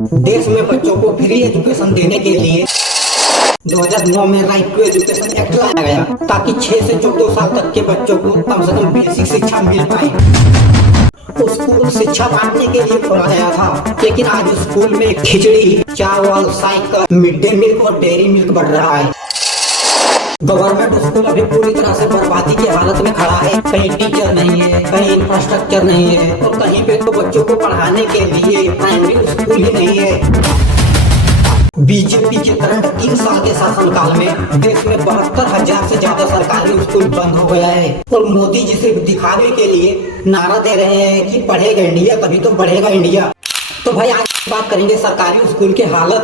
देश में बच्चों को फ्री एजुकेशन देने के लिए 2009 में राइट टू एजुकेशन एक्ट लाया गया ताकि 6 से 14 साल तक के बच्चों को कम से कम बेसिक शिक्षा मिल पाए। स्कूल शिक्षा बांटने के लिए खोला गया था, लेकिन आज स्कूल में खिचड़ी, चावल, साइकिल, मिड डे मील और डेयरी मिल्क बढ़ रहा है। गवर्नमेंट स्कूल अभी पूरी तरह से बर्बादी की हालत में खड़ा है। कहीं टीचर नहीं है, कहीं इंफ्रास्ट्रक्चर नहीं है और कहीं पे तो बच्चों को पढ़ाने के लिए प्राइमरी स्कूल ही नहीं है। बीजेपी के करंट 3 साल के शासनकाल में देश में 72,000 से ज्यादा सरकारी स्कूल बंद हो गया है और मोदी जी सिर्फ दिखावे के लिए नारा दे रहे हैं कि पढ़ेगा इंडिया तभी तो बढ़ेगा इंडिया। तो भाई आज बात करेंगे सरकारी स्कूल की हालत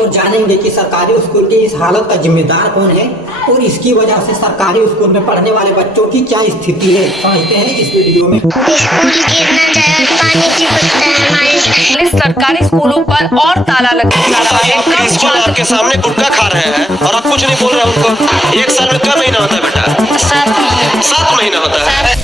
और जानेंगे कि सरकारी स्कूल की इस हालत का जिम्मेदार कौन है और इसकी वजह से सरकारी स्कूल में पढ़ने वाले बच्चों की क्या स्थिति है, समझते हैं इस वीडियो में। स्कूल गिरना जाए, पानी चिपकता है हमारे सरकारी स्कूलों पर और ताला लगने लगा है। स्कूल आपके सामने गुटखा खा रहे हैं और आप कुछ नहीं बोल रहे उनको। 1 साल में क्या महीना होता है बेटा? 7 महीना होता है।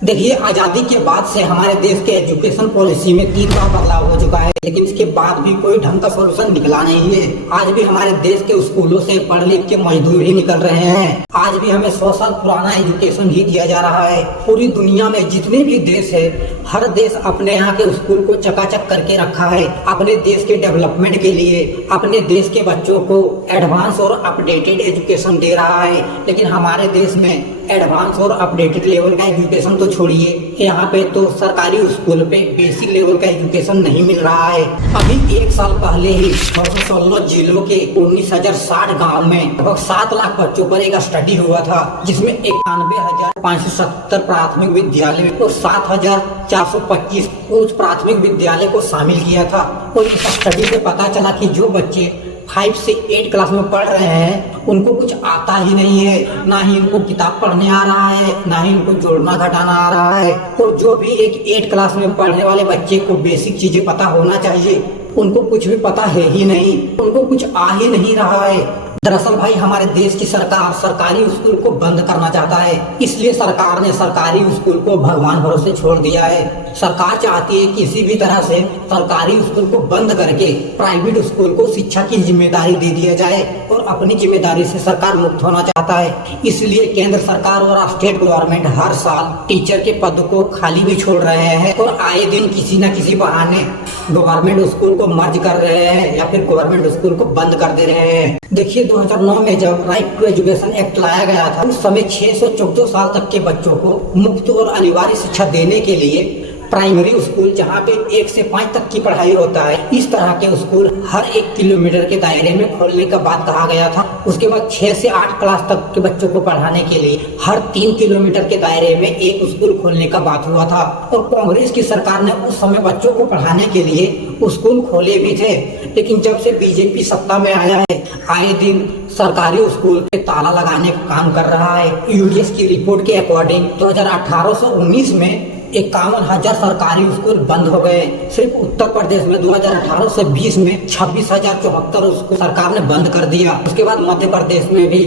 देखिए, आजादी के बाद से हमारे देश के एजुकेशन पॉलिसी में 3 बार बदलाव हो चुका है, लेकिन इसके बाद भी कोई ढंग का सोल्यूशन निकला नहीं है। आज भी हमारे देश के स्कूलों से पढ़ लिख के मजदूर ही निकल रहे हैं। आज भी हमें 100 साल पुराना एजुकेशन ही दिया जा रहा है। पूरी दुनिया में जितने भी देश है, हर देश अपने यहाँ के स्कूल को चकाचक करके रखा है अपने देश के डेवलपमेंट के लिए। अपने देश के बच्चों को एडवांस और अपडेटेड एजुकेशन दे रहा है, लेकिन हमारे देश में एडवांस और अपडेटेड लेवल का एजुकेशन तो छोड़िए, यहाँ पे तो सरकारी स्कूल पे बेसिक लेवल का एजुकेशन नहीं मिल रहा है। अभी 1 साल पहले ही 916 जिलों के 19,060 गांव में लगभग 7 लाख बच्चों पर एक स्टडी हुआ था, जिसमें 91,570 प्राथमिक विद्यालय और 7,425 उच्च प्राथमिक विद्यालय को शामिल किया था। और इस स्टडी से पता चला कि जो बच्चे 5 से 8 क्लास में पढ़ रहे हैं उनको कुछ आता ही नहीं है, ना ही उनको किताब पढ़ने आ रहा है, ना ही उनको जोड़ना घटाना आ रहा है। और जो भी एक 8 क्लास में पढ़ने वाले बच्चे को बेसिक चीजें पता होना चाहिए, उनको कुछ भी पता है ही नहीं, उनको कुछ आ ही नहीं रहा है। दरअसल भाई हमारे देश की सरकार सरकारी स्कूल को बंद करना चाहता है, इसलिए सरकार ने सरकारी स्कूल को भगवान भरोसे छोड़ दिया है। सरकार चाहती है किसी भी तरह से सरकारी स्कूल को बंद करके प्राइवेट स्कूल को शिक्षा की जिम्मेदारी दे दिया जाए और अपनी जिम्मेदारी से सरकार मुक्त होना चाहता है। इसलिए केंद्र सरकार और स्टेट गवर्नमेंट हर साल टीचर के पद को खाली भी छोड़ रहे हैं और आए दिन किसी न किसी बहाने गवर्नमेंट स्कूल को मर्ज कर रहे हैं या फिर गवर्नमेंट स्कूल को बंद कर दे रहे हैं। देखिए, 2009 में जब राइट टू एजुकेशन एक्ट लाया गया था, उस समय 6 से 14 साल तक के बच्चों को मुफ्त और अनिवार्य शिक्षा देने के लिए प्राइमरी स्कूल जहाँ पे 1 से 5 तक की पढ़ाई होता है, इस तरह के स्कूल हर 1 किलोमीटर के दायरे में खोलने का बात कहा गया था। उसके बाद 6 से 8 क्लास तक के बच्चों को पढ़ाने के लिए हर 3 किलोमीटर के दायरे में एक स्कूल खोलने का बात हुआ था। और कांग्रेस की सरकार ने उस समय बच्चों को पढ़ाने के लिए स्कूल खोले भी थे, लेकिन जब से बीजेपी सत्ता में आया है, आए दिन सरकारी स्कूल पे ताला लगाने का काम कर रहा है। यूडीएस की रिपोर्ट के अकॉर्डिंग 2018 से 19 में 51,000 सरकारी स्कूल बंद हो गए। सिर्फ उत्तर प्रदेश में 2018 से 20 में 26,074 स्कूल सरकार ने बंद कर दिया। उसके बाद मध्य प्रदेश में भी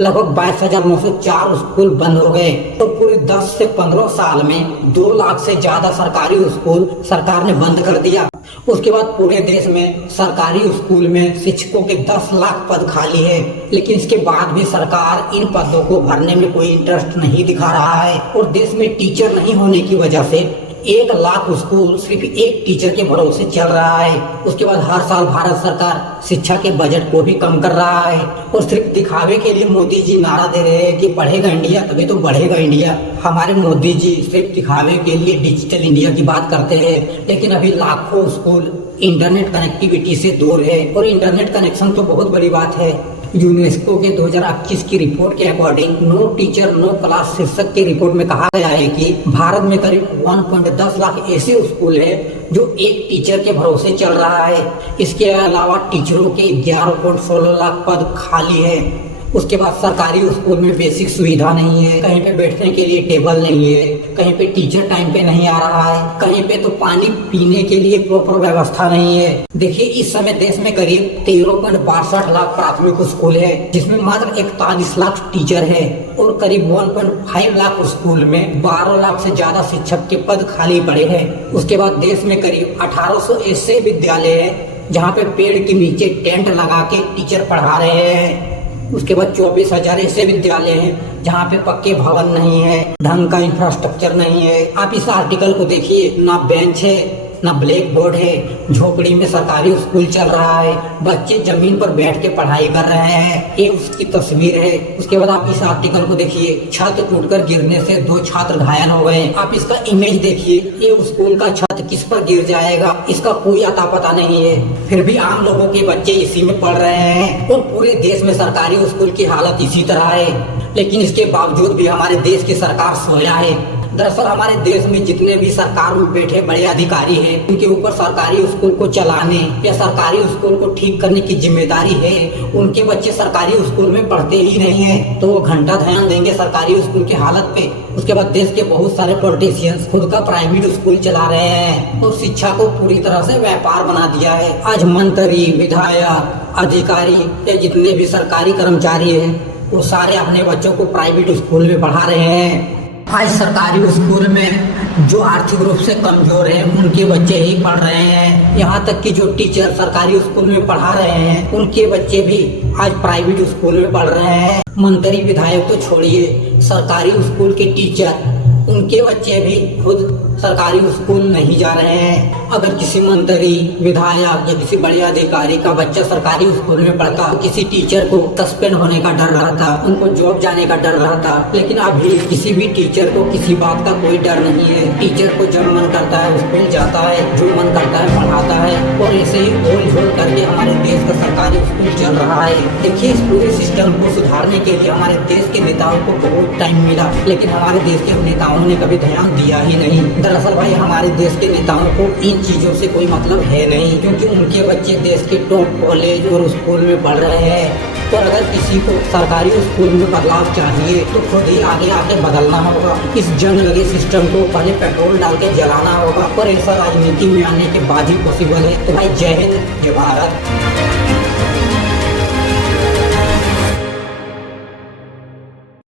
लगभग 22,904 स्कूल बंद हो गए। तो पूरे 10 से 15 साल में 2 लाख से ज्यादा सरकारी स्कूल सरकार ने बंद कर दिया। उसके बाद पूरे देश में सरकारी स्कूल में शिक्षकों के 10 लाख पद खाली है, लेकिन इसके बाद भी सरकार इन पदों को भरने में कोई इंटरेस्ट नहीं दिखा रहा है। और देश में टीचर नहीं होने की वजह से 1 लाख स्कूल सिर्फ एक टीचर के भरोसे चल रहा है। उसके बाद हर साल भारत सरकार शिक्षा के बजट को भी कम कर रहा है और सिर्फ दिखावे के लिए मोदी जी नारा दे रहे हैं कि पढ़ेगा इंडिया तभी तो बढ़ेगा इंडिया। हमारे मोदी जी सिर्फ दिखावे के लिए डिजिटल इंडिया की बात करते हैं, लेकिन अभी लाखों स्कूल इंटरनेट कनेक्टिविटी से दूर है। और इंटरनेट कनेक्शन तो बहुत बड़ी बात है। यूनेस्को के 2021 की रिपोर्ट के according no teacher no class शीर्षक की रिपोर्ट में कहा गया है कि भारत में करीब 1.10 लाख ऐसे स्कूल है जो एक टीचर के भरोसे चल रहा है। इसके अलावा टीचरों के 11.16 लाख पद खाली है। उसके बाद सरकारी स्कूल में बेसिक सुविधा नहीं है, कहीं पे बैठने के लिए टेबल नहीं है, कहीं पे टीचर टाइम पे नहीं आ रहा है, कहीं पे तो पानी पीने के लिए प्रॉपर व्यवस्था नहीं है। देखिए इस समय देश में करीब 13.62 लाख प्राथमिक स्कूल है, जिसमें मात्र 41 लाख टीचर है और करीब 1.5 लाख स्कूल में 12 लाख से ज्यादा शिक्षक के पद खाली पड़े हैं। उसके बाद देश में करीब 1800 ऐसे विद्यालय है जहाँ पे पेड़ के नीचे टेंट लगा के टीचर पढ़ा रहे हैं। उसके बाद 24,000 ऐसे विद्यालय हैं जहाँ पे पक्के भवन नहीं है, ढंग का इंफ्रास्ट्रक्चर नहीं है। आप इस आर्टिकल को देखिए, ना बेंच है ना ब्लैक बोर्ड है, झोपड़ी में सरकारी स्कूल चल रहा है, बच्चे जमीन पर बैठ के पढ़ाई कर रहे हैं, ये उसकी तस्वीर है। उसके बाद आप इस आर्टिकल को देखिए, छत टूटकर गिरने से 2 छात्र घायल हो गए। आप इसका इमेज देखिए, ये स्कूल का छत किस पर गिर जाएगा इसका कोई अता पता नहीं है, फिर भी आम लोगों के बच्चे इसी में पढ़ रहे हैं और पूरे देश में सरकारी स्कूल की हालत इसी तरह है। लेकिन इसके बावजूद भी हमारे देश की सरकार सोया है। दरअसल हमारे देश में जितने भी सरकार में बैठे बड़े अधिकारी हैं, उनके ऊपर सरकारी स्कूल को चलाने या सरकारी स्कूल को ठीक करने की जिम्मेदारी है। उनके बच्चे सरकारी स्कूल में पढ़ते ही नहीं हैं, तो वो घंटा ध्यान देंगे सरकारी स्कूल की हालत पे। उसके बाद देश के बहुत सारे पॉलिटिशियंस खुद का प्राइवेट स्कूल चला रहे हैं और शिक्षा को पूरी तरह से व्यापार बना दिया है। आज मंत्री, विधायक, अधिकारी या जितने भी सरकारी कर्मचारी हैं, वो सारे अपने बच्चों को प्राइवेट स्कूल में पढ़ा रहे हैं। आज सरकारी स्कूल में जो आर्थिक रूप से कमजोर हैं उनके बच्चे ही पढ़ रहे हैं। यहाँ तक कि जो टीचर सरकारी स्कूल में पढ़ा रहे हैं उनके बच्चे भी आज प्राइवेट स्कूल में पढ़ रहे हैं। मंत्री विधायक तो छोड़िए, सरकारी स्कूल के टीचर उनके बच्चे भी खुद सरकारी स्कूल नहीं जा रहे हैं। अगर किसी मंत्री, विधायक या किसी बड़े अधिकारी का बच्चा सरकारी स्कूल में पढ़ता, किसी टीचर को सस्पेंड होने का डर रहता, उनको जॉब जाने का डर रहता। लेकिन अभी किसी भी टीचर को किसी बात का कोई डर नहीं है। टीचर को जब मन करता है स्कूल जाता है, जो मन करता है पढ़ाता है और ऐसे ही बोल झोल करके हमारे देश का सरकारी स्कूल चल रहा है। देखिए इस पूरे सिस्टम को सुधारने के लिए हमारे देश के नेताओं को बहुत टाइम मिला, लेकिन हमारे देश के नेताओं ने कभी ध्यान दिया ही नहीं। दरअसल भाई हमारे देश के नेताओं को इन चीजों से कोई मतलब है नहीं, क्योंकि उनके बच्चे देश के टॉप कॉलेज और स्कूल में पढ़ रहे हैं। और अगर किसी को सरकारी स्कूल में बदलाव चाहिए तो खुद ही आगे आके बदलना होगा। इस जंग लगे सिस्टम को पहले पेट्रोल डाल के जलाना होगा और ऐसा राजनीति में आने के बाद ही पॉसिबल है। तो भाई जय हिंद, जय भारत।